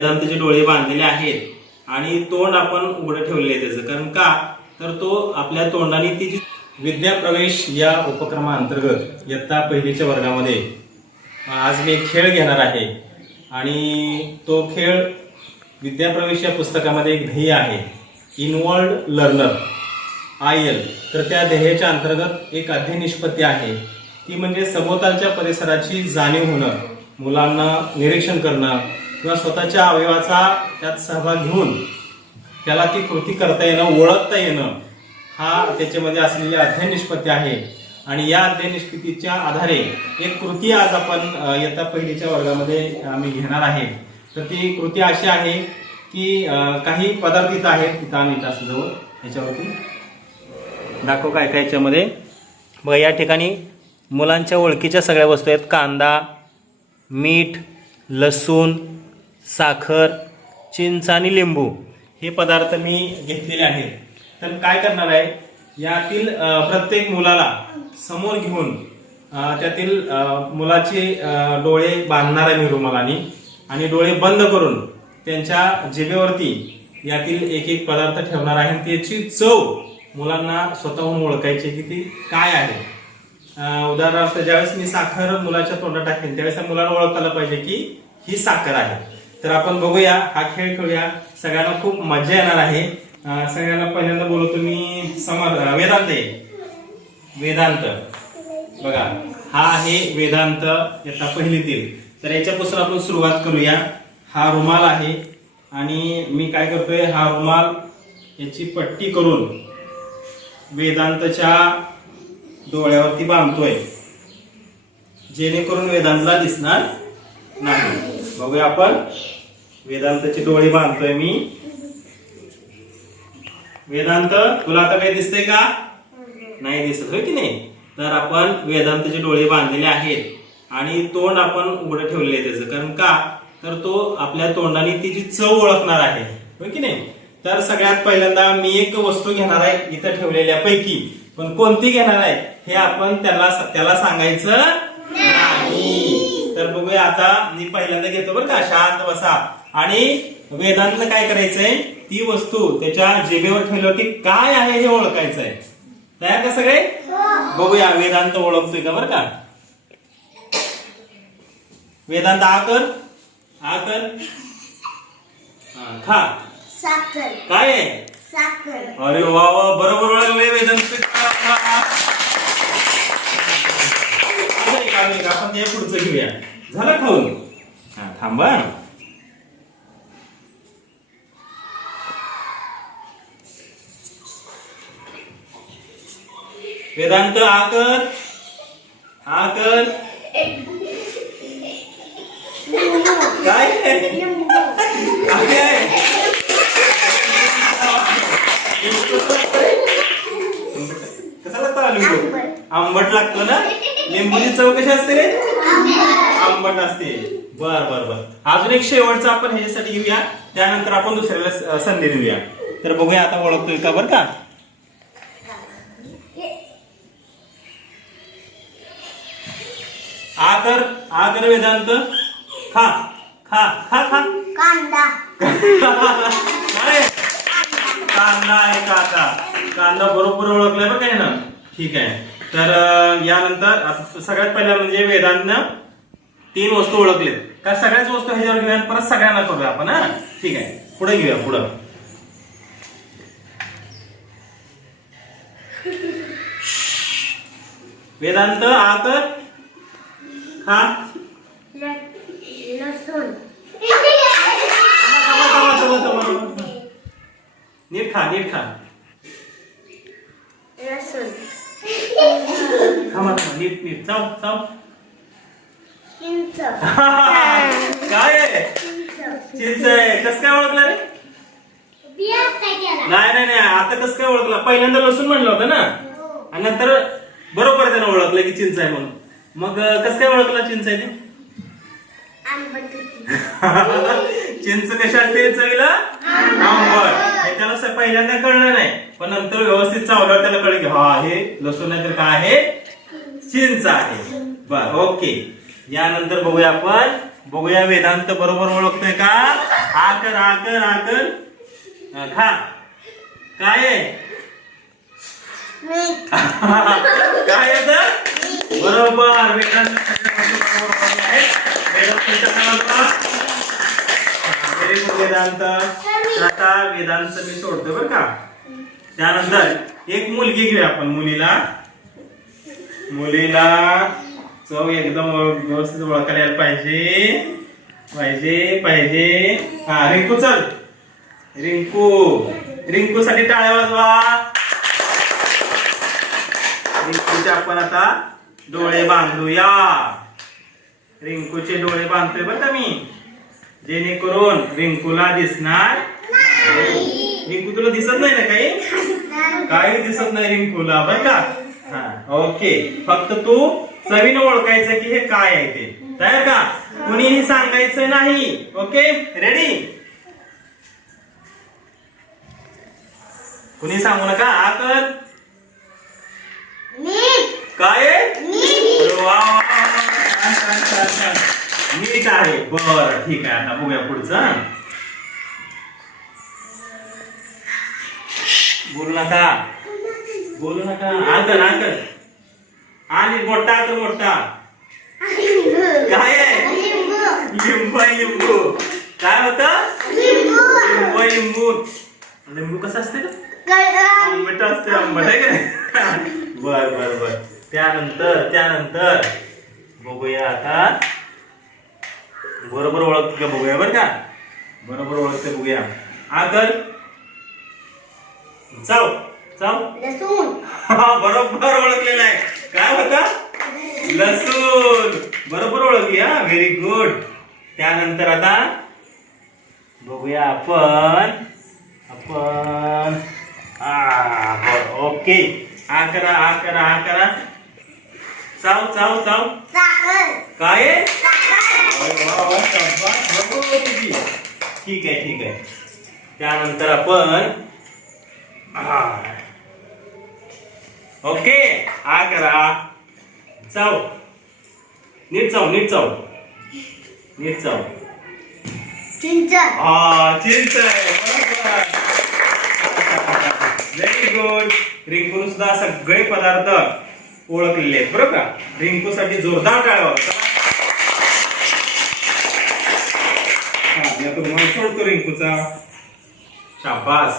वेदांताचे डोळे बांधलेले आहेत आणि तोंड आपण उघडं ठेवलेलं आहे त्याचं. कारण का? तर तो आपल्या तोंडाने ती जी विद्या प्रवेश या उपक्रमाअंतर्गत इयत्ता पहिलीच्या वर्गामध्ये आज मी एक खेळ घेणार आहे. आणि तो खेळ विद्याप्रवेश या पुस्तकामध्ये एक ध्येय आहे. इनवॉल्ड लर्नर आय एल तर त्या ध्येयाच्या अंतर्गत एक अध्ययन निष्पत्ती आहे. ती म्हणजे सभोवतालच्या परिसराची जाणीव होणं मुलांना निरीक्षण करणं किंवा स्वतःच्या अवयवाचा त्यात सहभाग घेऊन त्याला ती कृती करता येणं ओळखता येणं हा त्याच्यामध्ये असलेली अध्ययन निष्पत्ती आहे. आणि या अध्ययन निष्पत्तीच्या आधारे एक कृती आज आपण येत्या पहिलीच्या वर्गामध्ये आम्ही घेणार आहे. तर ती कृती अशी आहे की काही पदार्थ इथं आहेत तिथं आम्ही इथं असं जवळ ह्याच्यावरती दाखव काय काय याच्यामध्ये. बघा या ठिकाणी मुलांच्या ओळखीच्या सगळ्या वस्तू आहेत. कांदा मीठ लसूण साखर चिंच आणि लिंबू हे पदार्थ मी घेतलेले आहेत. तर काय करणार आहे? यातील प्रत्येक मुलाला समोर घेऊन त्यातील मुलाचे डोळे बांधणार आहे मी रुमालाने आणि डोळे बंद करून त्यांच्या जिभेवरती यातील एक एक पदार्थ ठेवणार आहे आणि त्याची चव मुलांना स्वतःहून ओळखायची की ती काय आहे. उदाहरणार्थ ज्यावेळेस मी साखर मुलाच्या तोंडात टाकेन त्यावेळेस मुलाला ओळखायला पाहिजे की ही साखर आहे. तर आपण बघूया हा खेळ खेळूया. सगळ्यांना खूप मजा येणार आहे. सगळ्यांना पहिल्यांदा बोलवतो मी समर वेदांत आहे. वेदांत. बघा हा आहे वेदांत येता पहिलीतील तर याच्यापासून आपण सुरुवात करूया. हा रुमाल आहे आणि मी काय करतोय हा रुमाल याची पट्टी करून वेदांतच्या डोळ्यावरती बांधतोय. जेणेकरून वेदांतला दिसणार नाही. बघूया आपण. वेदांतचे डोळे बांधतोय मी. वेदांत तुला आता काही दिसतंय का? नाही दिसत. होय की नाही? तर आपण वेदांतचे डोळे बांधलेले आहेत आणि तोंड आपण उघडं ठेवलेलं आहे त्याचं. कारण का? तर तो आपल्या तोंडाने तिची चव ओळखणार आहे. होय की नाही? तर सगळ्यात पहिल्यांदा मी एक वस्तू घेणार आहे इथं ठेवलेल्या पैकी पण कोणती घेणार आहे? हे आपण त्याला त्याला सांगायचं तर बघूया आता. मी पहिल्यांदा घेतो बरं का शांत बसा. आणि वेदांतला काय करायचंय? ती वस्तू त्याच्या जिभेवर ठेवल्यावरती काय आहे हे ओळखायचं आहे तयार का सगळे? बघूया वेदांत ओळखतोय का बरं का? वेदांत आ कर. आ कर. खा. साखर. काय आहे? साखर. अरे वा वा बरोबर ओळखले वेदांत. आपण ते पुढचं घेऊया. झालं खाऊन. हा थांबा वेदांत आ कर. आ कर. काय? कसा लागतो आंबट लागतो ना? लिंबूची चव कशी असते रे? आंबट असते बर बर बर. अजून एक शेवटचा आपण ह्याच्यासाठी घेऊया. त्यानंतर आपण दुसऱ्याला संधी देऊया. तर बघूया आता ओळखतोय का बर का? आ कर आ कर वेदांत. खा खा खा खा. कांदा. कांदा आहे कांदा कांदा बरोबर ओळखलाय बरं काय ना ठीक आहे. तर यानंतर सगळ्यात पहिला म्हणजे वेदांतनं तीन वस्तू ओळखलेत. का सगळ्याच वस्तू ह्याच्यावर घेऊया परत सगळ्यांना करूया आपण हा? ठीक आहे. पुढे घेऊया पुढं. वेदांत आ कर खा ल- लसूण. थांबा, थांबा, थांबा, थांबा, थांबा. नीट खा नीट. खा नीट नीट चाव चाव काय आहे? चिंच आहे. कस काय ओळखलं रे? नाही नाही नाही. आता कस काय ओळखलं? पहिल्यांदा लसूण म्हणलं होतं ना? आणि नंतर बरोबर त्यानं ओळखलं की चिंच आहे म्हणून. मग कस काय ओळखलं चिंच आहे ते? चिंच कशा असते चवीला? आंबट. हे त्याला पहिल्यांदा कळलं नाही. पण नंतर व्यवस्थित चावल्यावर त्याला कळलं की हा हे लसूण नाही तर काय आहे? चिंच आहे. बर ओके. यानंतर बघूया आपण. बघूया वेदांत बरोबर ओळखतोय का? आकर आकर आकर. हा, खा. काय काय बरोबर. वेदांत. वेदांत आता वेदांत मी सोडतो बरं का? त्यानंतर एक मुलगी घेऊया आपण मुलीला. मुलीला चव एकदम व्यवस्थित ओळखायला यायला पाहिजे. पाहिजे पाहिजे. हा रिंकू चल. रिंकू. रिंकू साठी टाळ्या वाजवा. रिंकूचे आपण आता डोळे बांधूया. रिंकूचे डोळे बांधतोय बरं का मी. जेणेकरून रिंकूला दिसणार रिंकू तुला दिसत नाही ना काही? काही दिसत नाही रिंकूला बर का? हा ओके. फक्त तू चवीनं ओळखायचं की हे काय आहे ते? तयार का? कुणीही सांगायचं नाही. ओके रेडी कुणी सांगू नका. आकर काय. नीट आहे. बर ठीक आहे. आता बघूया पुढचं बोलू नका. बोलू नका. आकर आकर आणि मोठा आकर मोठा. काय आहे? लिंबू लिंबू. काय होत? लिंबू लिंबू. लिंबू कसं असते आंबट असते आंबट आहे का? नाही बर बर बर. त्यानंतर त्यानंतर बघूया आता. बरोबर ओळखतो का बघूया बर का? बरोबर ओळखते बघूया. आगर जाऊ बरोबर ओळखलेलं आहे. काय होता लसूण. बरोबर ओळखली हा? व्हेरी गुड त्यानंतर आता बघूया आपण आपण ओके आ करा आ करा आ करा. चाव चाव चाव काय. ठीक आहे ठीक आहे. त्यानंतर आपण. ओके आ करा? चाव. नीट चाव नीट चाव. नीट चाव. चिंच हा चिंच व्हेरी गुड रिंकून सुद्धा सगळे पदार्थ ओळखलेले आहेत बरोबर का? रिंकू साठी जोरदार टाळवा तुम्हाला सोडतो रिंकूचा. शाबास.